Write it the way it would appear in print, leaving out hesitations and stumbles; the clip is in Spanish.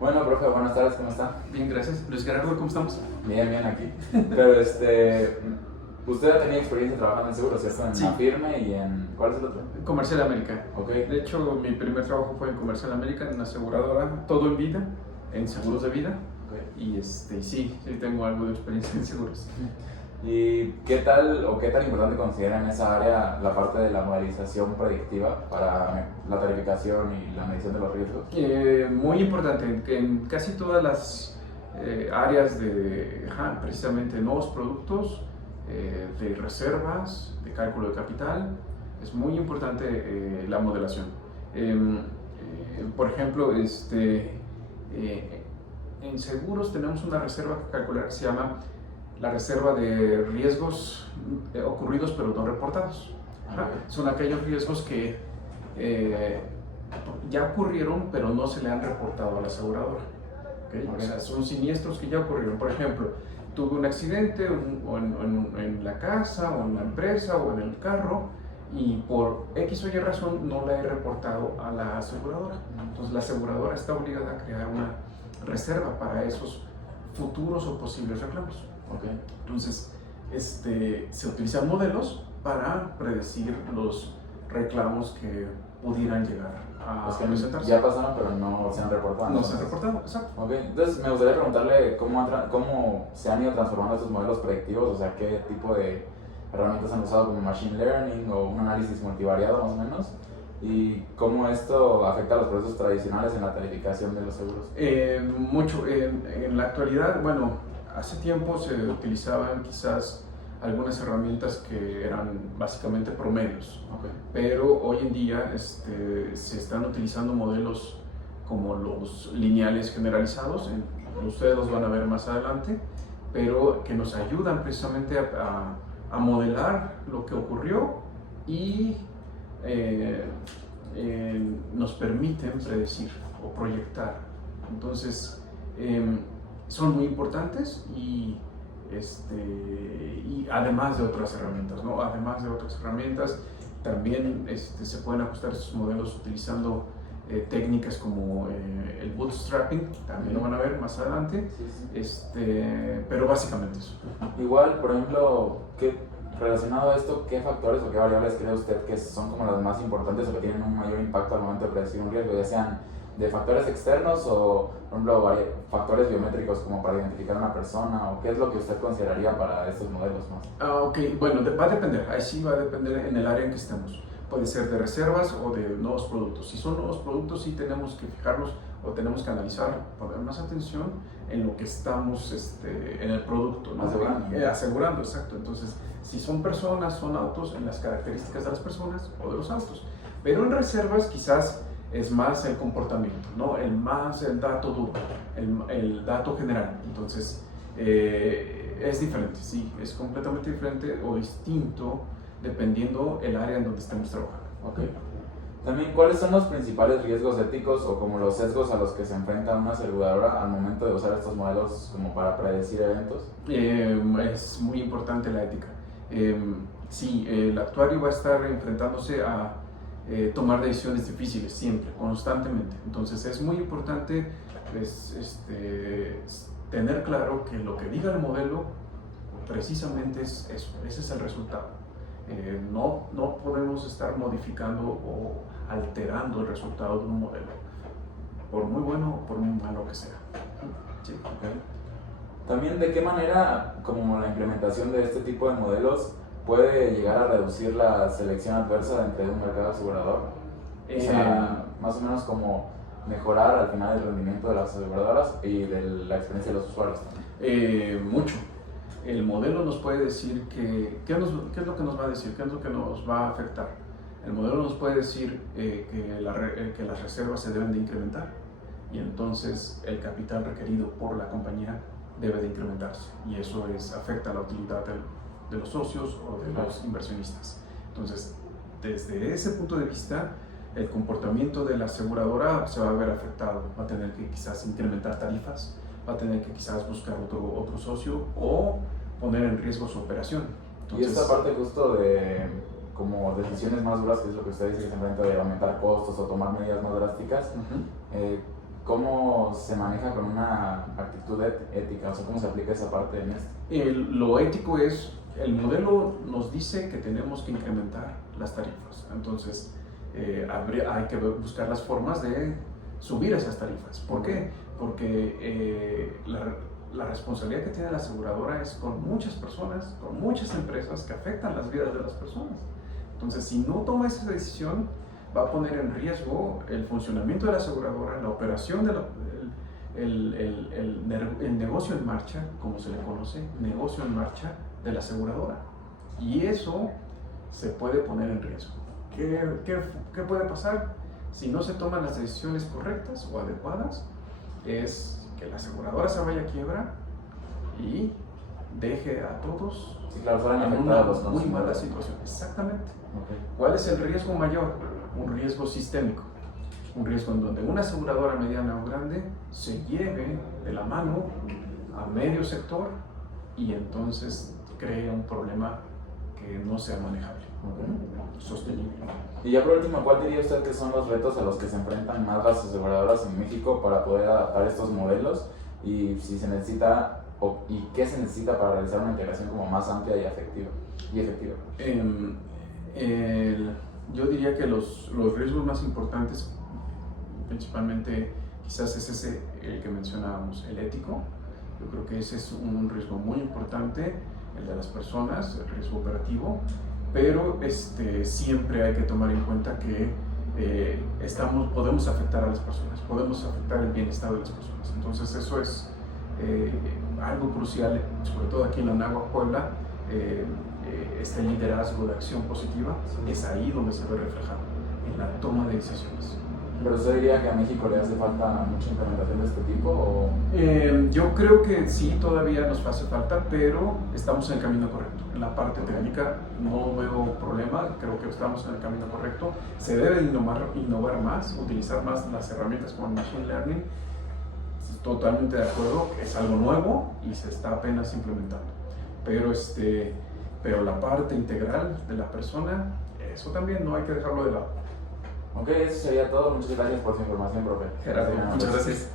Bueno, profe, buenas tardes, ¿cómo está? Bien, gracias. Luis Gerardo, ¿cómo estamos? Bien, bien aquí. Pero usted ha tenido experiencia trabajando en seguros, ¿cierto? En Sí. la firme y en... ¿Cuál es el otro? Comercial América. Ok. De hecho, mi primer trabajo fue en Comercial América, en una aseguradora, todo en vida, en seguros de vida. Ok. Y sí tengo algo de experiencia en seguros. ¿Y qué tal o qué tan importante considera en esa área la parte de la modelización predictiva para la tarificación y la medición de los riesgos? Muy importante, que en casi todas las áreas de precisamente nuevos productos, de reservas, de cálculo de capital, es muy importante la modelación. Por ejemplo, en seguros tenemos una reserva que calcular que se llama la reserva de riesgos ocurridos pero no reportados. Son aquellos riesgos que ya ocurrieron pero no se le han reportado a la aseguradora. O sea, son siniestros que ya ocurrieron. Por ejemplo, tuve un accidente en la casa o en la empresa o en el carro y por X o Y razón no la he reportado a la aseguradora. Entonces la aseguradora está obligada a crear una reserva para esos futuros o posibles reclamos. Okay. Entonces se utilizan modelos para predecir los reclamos que pudieran llegar a presentarse. Ya pasaron pero no se han reportado. No se han reportado, exacto. Okay. Entonces me gustaría preguntarle cómo se han ido transformando estos modelos predictivos, o sea, qué tipo de herramientas han usado como Machine Learning o un análisis multivariado más o menos, y cómo esto afecta a los procesos tradicionales en la tarificación de los seguros. Mucho. En la actualidad, bueno, hace tiempo se utilizaban quizás algunas herramientas que eran básicamente promedios, Okay. pero hoy en día se están utilizando modelos como los lineales generalizados, ustedes los van a ver más adelante, pero que nos ayudan precisamente a modelar lo que ocurrió y nos permiten predecir o proyectar. Entonces, son muy importantes y además de otras herramientas, ¿no? Además de otras herramientas, también se pueden ajustar estos modelos utilizando técnicas como el bootstrapping, también lo van a ver más adelante, pero básicamente eso. Igual, por ejemplo, relacionado a esto, ¿qué factores o qué variables cree usted que son como las más importantes o que tienen un mayor impacto al momento de predecir un riesgo, ya sean de factores externos o, por ejemplo, factores biométricos como para identificar a una persona, o qué es lo que usted consideraría para estos modelos más? Ok, bueno, va a depender, ahí sí va a depender en el área en que estemos. Puede ser de reservas o de nuevos productos. Si son nuevos productos, sí tenemos que fijarnos o tenemos que analizar, poner más atención en lo que estamos en el producto, ¿no? Asegurando, exacto. Entonces, si son personas, son autos, en las características de las personas o de los autos. Pero en reservas quizás es más el comportamiento, ¿no? El dato duro, el dato general. Entonces, es diferente, sí, es completamente diferente o distinto dependiendo el área en donde estemos trabajando. Okay. También, ¿cuáles son los principales riesgos éticos o como los sesgos a los que se enfrenta una aseguradora al momento de usar estos modelos como para predecir eventos? Es muy importante la ética. Sí, el actuario va a estar enfrentándose a tomar decisiones difíciles siempre, constantemente. Entonces es muy importante tener claro que lo que diga el modelo precisamente es eso, ese es el resultado. No podemos estar modificando o alterando el resultado de un modelo, por muy bueno o por muy malo que sea. Sí. Okay. También, ¿de qué manera como la implementación de este tipo de modelos puede llegar a reducir la selección adversa dentro de un mercado asegurador? O sea, más o menos como mejorar al final el rendimiento de las aseguradoras y de la experiencia de los usuarios también. Mucho. El modelo nos puede decir qué es lo que nos va a decir, qué es lo que nos va a afectar. El modelo nos puede decir que las reservas se deben de incrementar y entonces el capital requerido por la compañía debe de incrementarse y eso afecta la utilidad de los socios o de los inversionistas. Entonces, desde ese punto de vista, el comportamiento de la aseguradora se va a ver afectado, va a tener que quizás incrementar tarifas, va a tener que quizás buscar otro socio o poner en riesgo su operación. Entonces, y esta parte justo de como decisiones más duras, que es lo que usted dice que se enfrenta, de aumentar costos o tomar medidas más drásticas, ¿cómo se maneja con una actitud ética? O sea, ¿cómo se aplica esa parte en esto? Lo ético es, el modelo nos dice que tenemos que incrementar las tarifas, entonces hay que buscar las formas de subir esas tarifas. ¿Por qué? Porque la responsabilidad que tiene la aseguradora es con muchas personas, con muchas empresas que afectan las vidas de las personas. Entonces, si no toma esa decisión, va a poner en riesgo el funcionamiento de la aseguradora, la operación de el negocio en marcha, como se le conoce, negocio en marcha de la aseguradora. Y eso se puede poner en riesgo. ¿Qué puede pasar? Si no se toman las decisiones correctas o adecuadas, es que la aseguradora se vaya a quiebra y deje a todos Sí, claro, fueran en una afectados los muy mala consumidores. situación. Exactamente. Okay. ¿Cuál es el riesgo mayor? Un riesgo sistémico. Un riesgo en donde una aseguradora mediana o grande se lleve de la mano a medio sector y entonces crea un problema que no sea manejable, sostenible. Y ya por último, ¿cuál diría usted que son los retos a los que se enfrentan más las aseguradoras en México para poder adaptar estos modelos? Y si se necesita, y qué se necesita para realizar una integración como más amplia y efectiva. Yo diría que los riesgos más importantes, principalmente quizás es ese, el que mencionábamos, el ético. Yo creo que ese es un riesgo muy importante, el de las personas, el riesgo operativo, pero siempre hay que tomar en cuenta que podemos afectar a las personas, podemos afectar el bienestar de las personas. Entonces eso es algo crucial, sobre todo aquí en la Anáhuac, Puebla. Este liderazgo de acción positiva es ahí donde se ve reflejado, en la toma de decisiones. ¿Pero usted diría que a México le hace falta mucha implementación de este tipo? ¿O? Yo creo que sí, todavía nos hace falta, pero estamos en el camino correcto. En la parte técnica no veo problema, creo que estamos en el camino correcto. Se debe innovar más, utilizar más las herramientas como el Machine Learning. Totalmente de acuerdo, es algo nuevo y se está apenas implementando. Pero la parte integral de la persona, eso también no hay que dejarlo de lado. Ok, eso sería todo. Muchas gracias por su información, profe. Gerardo, muchas gracias.